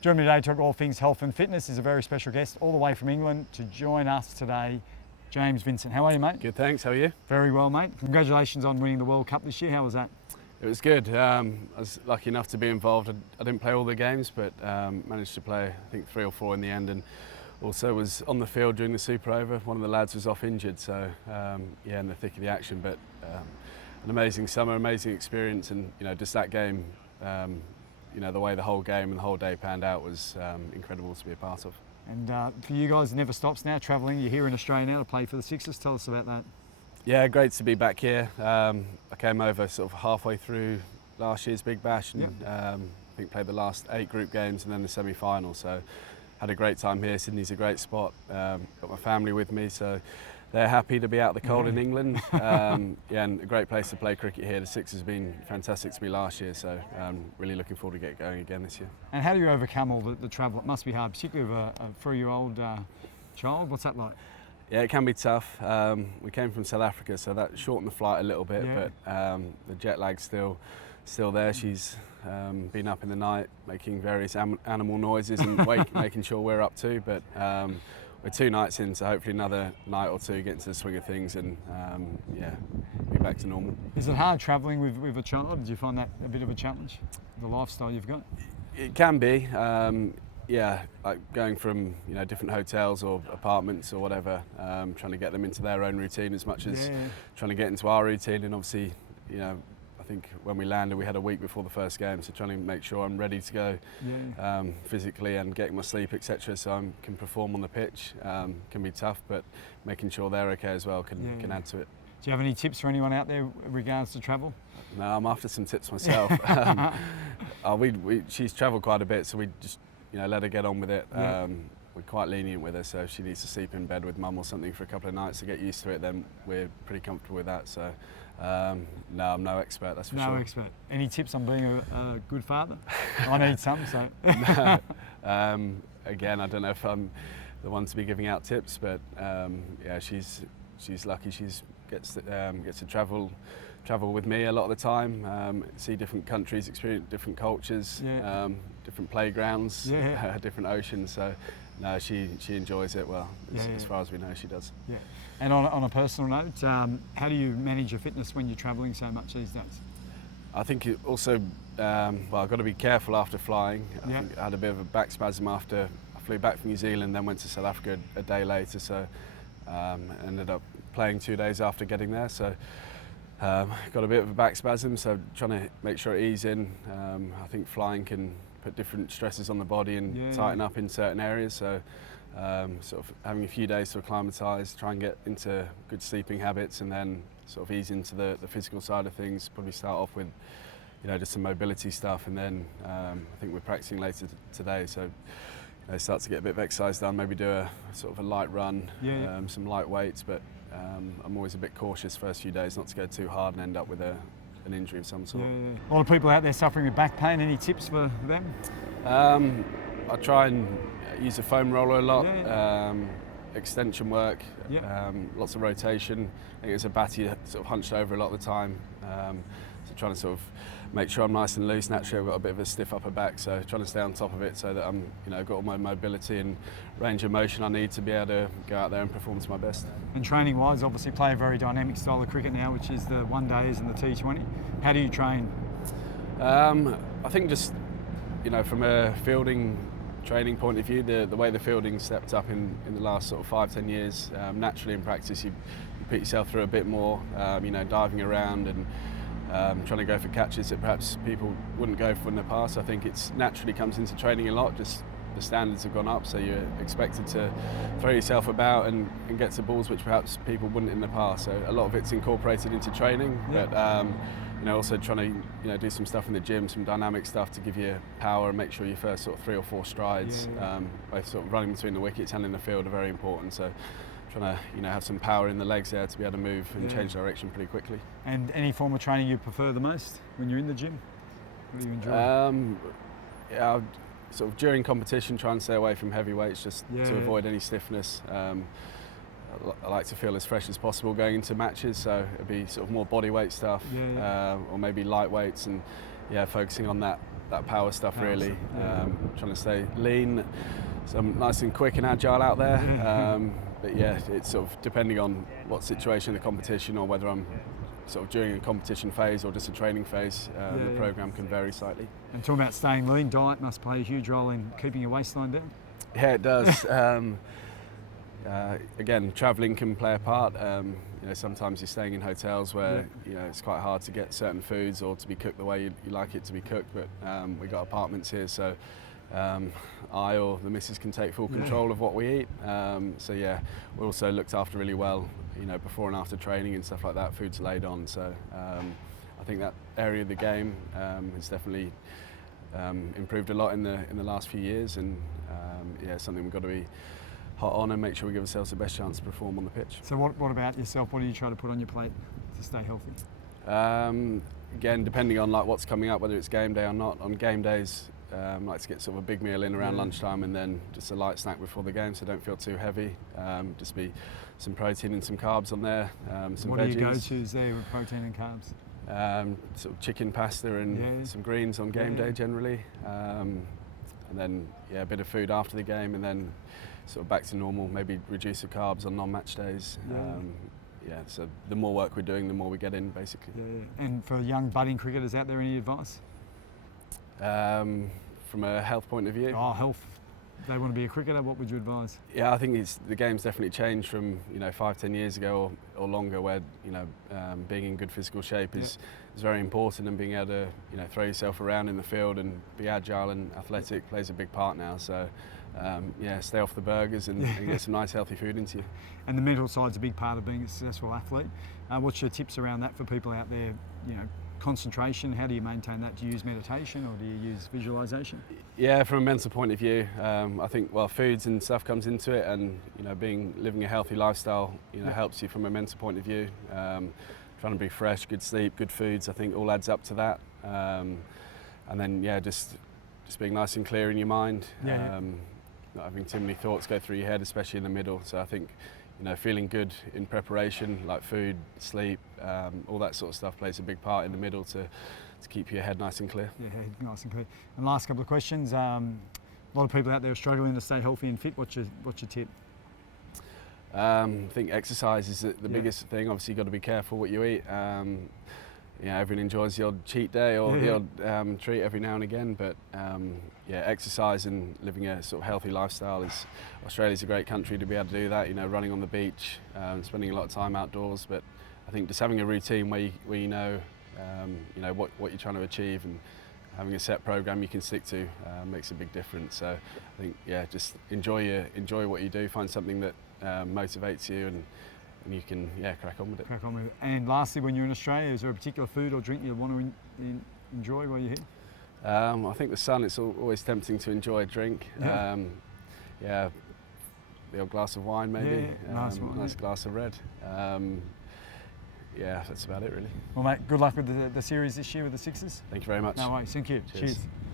Joining me today to talk all things health and fitness is a very special guest all the way from England to join us today, James Vincent. How are you, mate? Good, thanks. How are you? Very well, mate. Congratulations on winning the World Cup this year. How was that? It was good. I was lucky enough to be involved. I didn't play all the games, but managed to play, I think, 3 or 4 in the end, and also was on the field during the Super Over. One of the lads was off injured, so yeah, in the thick of the action. But an amazing summer, amazing experience, and just that game. The way the whole game and the whole day panned out was incredible to be a part of. And for you guys, it never stops now, travelling. You're here in Australia now to play for the Sixers. Tell us about that. Yeah, great to be back here. I came over sort of halfway through last year's Big Bash and I think played the last 8 group games and then the semi-final. So had a great time here. Sydney's a great spot. Got my family with me, so they're happy to be out the cold in England. And a great place to play cricket here. The Sixers have been fantastic to me last year, so really looking forward to get going again this year. And how do you overcome all the travel? It must be hard, particularly with a 3-year-old child. What's that like? Yeah, it can be tough. We came from South Africa, so that shortened the flight a little bit, but the jet lag's still there. She's been up in the night making various animal noises and making sure we're up too, but we're 2 nights in, so hopefully another night or 2 get into the swing of things and be back to normal. Is it hard travelling with a child? Do you find that a bit of a challenge, the lifestyle you've got? It can be. Like going from different hotels or apartments or whatever, trying to get them into their own routine as much as trying to get into our routine. And obviously, I think when we landed, we had a week before the first game, so trying to make sure I'm ready to go physically and getting my sleep, etc. So I can perform on the pitch. Can be tough, but making sure they're okay as well can add to it. Do you have any tips for anyone out there in regards to travel? No, I'm after some tips myself. She's travelled quite a bit, so we just let her get on with it. We're quite lenient with her, so if she needs to sleep in bed with mum or something for a couple of nights to get used to it, then we're pretty comfortable with that. So no, I'm no expert, that's for sure. No expert. Any tips on being a good father? I need some, so. Again, I don't know if I'm the one to be giving out tips, but she's lucky. She gets to travel with me a lot of the time, see different countries, experience different cultures, different playgrounds, different oceans. So no, she enjoys it well, as far as we know she does. Yeah. And on a personal note, how do you manage your fitness when you're travelling so much these days? I think it also, I've got to be careful after flying. I think I had a bit of a back spasm after I flew back from New Zealand, then went to South Africa a day later, so ended up playing 2 days after getting there. So got a bit of a back spasm, so trying to make sure it ease in. I think flying can put different stresses on the body and tighten up in certain areas, so sort of having a few days to acclimatise, try and get into good sleeping habits, and then sort of ease into the physical side of things. Probably start off with just some mobility stuff, and then I think we're practicing later today, so start to get a bit of exercise done, maybe do a sort of a light run, some light weights, but I'm always a bit cautious first few days not to go too hard and end up with an injury of some sort. A lot of people out there suffering with back pain. Any tips for them? I try and use a foam roller a lot, extension work, lots of rotation. I think it's a batty sort of hunched over a lot of the time, so trying to sort of make sure I'm nice and loose. Naturally, I've got a bit of a stiff upper back, so trying to stay on top of it so that I'm, got all my mobility and range of motion I need to be able to go out there and perform to my best. And training-wise, obviously play a very dynamic style of cricket now, which is the one-days and the T20. How do you train? I think just, from a fielding training point of view, the way the fielding stepped up in the last sort of 5-10 years, naturally in practice you put yourself through a bit more, diving around and trying to go for catches that perhaps people wouldn't go for in the past. I think it's naturally comes into training a lot, just the standards have gone up, so you're expected to throw yourself about and get to balls which perhaps people wouldn't in the past. So a lot of it's incorporated into training, but also trying to do some stuff in the gym, some dynamic stuff to give you power and make sure your first sort of 3 or 4 strides, both sort of running between the wickets and in the field, are very important. So trying to have some power in the legs there to be able to move and change direction pretty quickly. And any form of training you prefer the most when you're in the gym? What do you enjoy? Sort of during competition, try and stay away from heavy weights just to avoid any stiffness. I like to feel as fresh as possible going into matches, so it'd be sort of more body weight stuff, or maybe light weights, and focusing on that that power stuff really. Trying to stay lean, so I'm nice and quick and agile out there. But yeah, it's sort of depending on what situation of the competition, or whether I'm sort of during a competition phase or just a training phase. The program can vary slightly. And talking about staying lean, diet must play a huge role in keeping your waistline down. Yeah, it does. Again, travelling can play a part. Sometimes you're staying in hotels where it's quite hard to get certain foods or to be cooked the way you like it to be cooked. But we've got apartments here, so I or the missus can take full control of what we eat. So yeah, we're also looked after really well. Before and after training and stuff like that, food's laid on. So I think that area of the game has definitely improved a lot in the last few years, and something we've got to be hot on and make sure we give ourselves the best chance to perform on the pitch. So what about yourself? What do you try to put on your plate to stay healthy? Again, depending on what's coming up, whether it's game day or not. On game days, I like to get sort of a big meal in around lunchtime, and then just a light snack before the game, so don't feel too heavy. Just be some protein and some carbs on there. Some what veggies. Are your go-tos there with protein and carbs? Sort of chicken pasta and some greens on game day generally, and then a bit of food after the game, and then sort of back to normal. Maybe reduce the carbs on non-match days. So the more work we're doing, the more we get in, basically. And for young budding cricketers out there, any advice? From a health point of view? Health. If they want to be a cricketer, what would you advise? Yeah, I think the game's definitely changed from 5-10 years ago or longer, where being in good physical shape is very important, and being able to throw yourself around in the field and be agile and athletic plays a big part now. So stay off the burgers and get some nice healthy food into you. And the mental side's a big part of being a successful athlete. What's your tips around that for people out there? Concentration, how do you maintain that? Do you use meditation or do you use visualization? Yeah, from a mental point of view, I think foods and stuff comes into it, and living a healthy lifestyle helps you from a mental point of view. Trying to be fresh, good sleep, good foods, I think all adds up to that. And then just being nice and clear in your mind. Not having too many thoughts go through your head, especially in the middle. So I think feeling good in preparation, like food, sleep, all that sort of stuff plays a big part in the middle to keep your head nice and clear. Yeah, nice and clear. And last couple of questions. A lot of people out there are struggling to stay healthy and fit. What's your tip? I think exercise is the biggest thing. Obviously, you've got to be careful what you eat. Everyone enjoys the odd cheat day or the odd treat every now and again, but exercise and living a sort of healthy lifestyle Australia's a great country to be able to do that. Running on the beach, spending a lot of time outdoors. But I think just having a routine where you know what you're trying to achieve, and having a set program you can stick to makes a big difference. So I think just enjoy what you do. Find something that motivates you, and you can crack on with it. And lastly, when you're in Australia, is there a particular food or drink you want to enjoy while you're here? I think the sun, it's always tempting to enjoy a drink. The old glass of wine maybe. Nice glass of red. That's about it really. Well mate, good luck with the series this year with the Sixers. Thank you very much. No worries, thank you. Cheers.